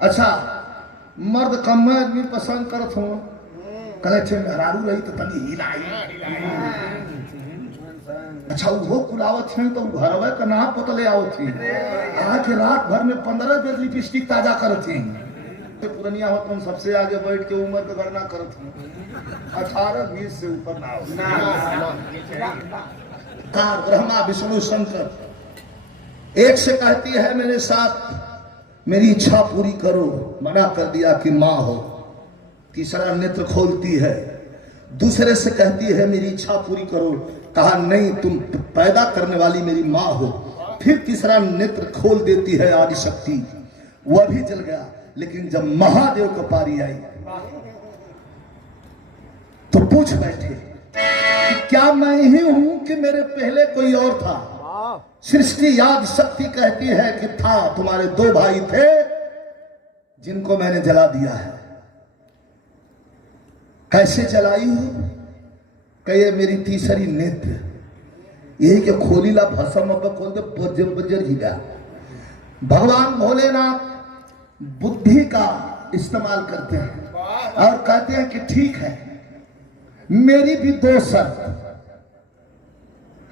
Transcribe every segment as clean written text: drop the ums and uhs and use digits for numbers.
अच्छा मर्द कम आदमी पसंद करत हो कहे थे मेहरारू रही तो तनी हिलाई। अच्छा वो कुलावत है तो घरवे का ना पोतले आओ थी आज रात भर में 15 बेर लिपस्टिक ताजा करत थी। तो पुरनिया हो तुम सबसे आगे बैठ के उम्र का गणना करत हो 18-20 से ऊपर ना हो। कार ब्रह्मा विष्णु शंकर एक से कहती है मेरे साथ मेरी इच्छा पूरी करो, मना कर दिया कि माँ हो। तीसरा नेत्र खोलती है, दूसरे से कहती है मेरी इच्छा पूरी करो, कहा नहीं तुम पैदा करने वाली मेरी माँ हो। फिर तीसरा नेत्र खोल देती है आदि शक्ति, वह भी जल गया। लेकिन जब महादेव को पारी आई तो पूछ बैठे कि क्या मैं ही हूं कि मेरे पहले कोई और था। सृष्टि याद शक्ति कहती है कि था, तुम्हारे 2 भाई थे जिनको मैंने जला दिया है। कैसे जलाई हो? कहे मेरी तीसरी नेत्र यही के खोली ला भसम अब खोल दे बजर बजर ही गया। भगवान भोलेनाथ बुद्धि का इस्तेमाल करते हैं और कहते हैं कि ठीक है मेरी भी 2 शर्त,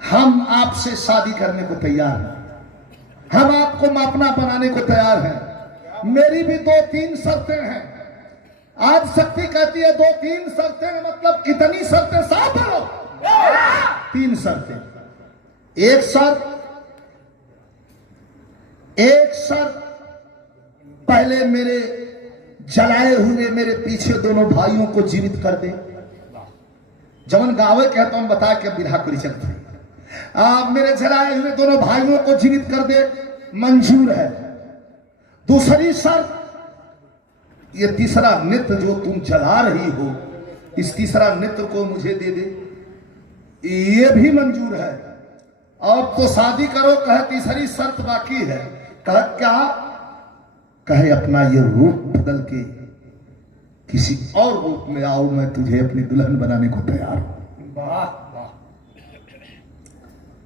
हम आपसे शादी करने को तैयार हैं, हम आपको मापना बनाने को तैयार हैं। मेरी भी 2-3 शर्तें हैं। आज शक्ति कहती है 2-3 शर्तें मतलब कितनी शर्तें? साफ बोलो। 3 शर्तें। एक शर्त पहले मेरे जलाए हुए मेरे पीछे दोनों भाइयों को जीवित कर दे। जमन गावे कहता हूं बता के बिरहा करी चलते मेरे जलाए हुए दोनों भाइयों को जीवित कर दे, मंजूर है। दूसरी शर्त ये तीसरा नेत्र जो तुम जला रही हो इस तीसरा नेत्र को मुझे दे दे, ये भी मंजूर है। और तो शादी करो। कहे तीसरी शर्त बाकी है। कहे क्या? कहे अपना ये रूप बदल के किसी और रूप में आओ, मैं तुझे अपनी दुल्हन बनाने को तैयार हूं। वाह वाह।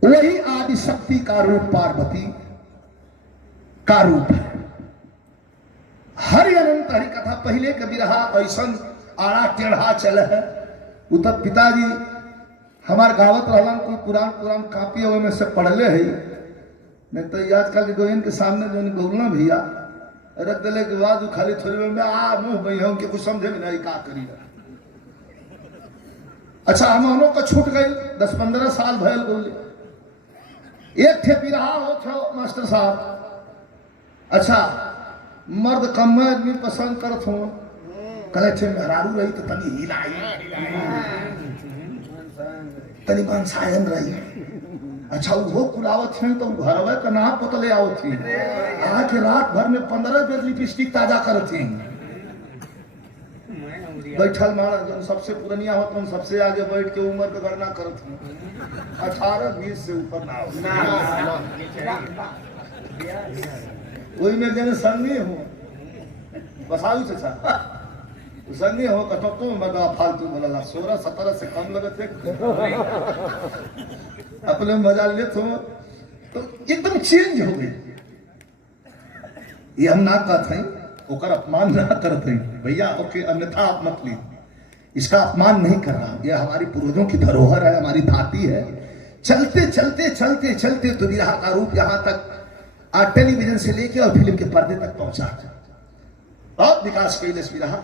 वही आदि शक्ति का रूप पार्वती का रूप है। हरि अनंत हरि कथा पहले कभी रहा ऐसा आड़ा टेढ़ा चल है। उतर पिताजी हमार गावत रहलन कोई पुरान कापी में से पढ़ले है। नहीं तो आजकल के गोविंद के सामने जो गौलना भैया रख दिले के बाद खाली थोड़ी में मुंह भैया उनके कुछ समझे भी नहीं का करी। अच्छा हम का छूट गई 10-15 साल भयल बोले एक थे बिरहा हो छो मास्टर साहब। अच्छा मर्द कम आदमी पसंद करत हो कहे थे मेहरारू रही तो तनी हिलाई तनी मनसायन रही। अच्छा वो कुलावत है तो घरवे का ना पोतले आओ थी आज रात भर में 15 बेर लिपस्टिक ताजा करत थी। बैठल मारा जो सबसे पुरनिया हो तुम सबसे आगे बैठ के उम्र का गणना करत हो 18-20 से ऊपर ना हो। वही में जन संगी हो बसाऊ से संगी हो कटो तो मगा फालतू बोला 16-17 से कम लगे थे अपने मजा ले तो एकदम चेंज हो गई। ये हम ना कहते हैं ओकर अपमान ना करते भैया, ओके अन्यथा आप मत ली, इसका अपमान नहीं कर रहा। यह हमारी पूर्वजों की धरोहर है, हमारी धाती है। चलते चलते चलते चलते तो बिरहा का रूप यहाँ तक टेलीविजन से लेके और फिल्म के पर्दे तक पहुंचा। बहुत विकास कैलस बिरहा।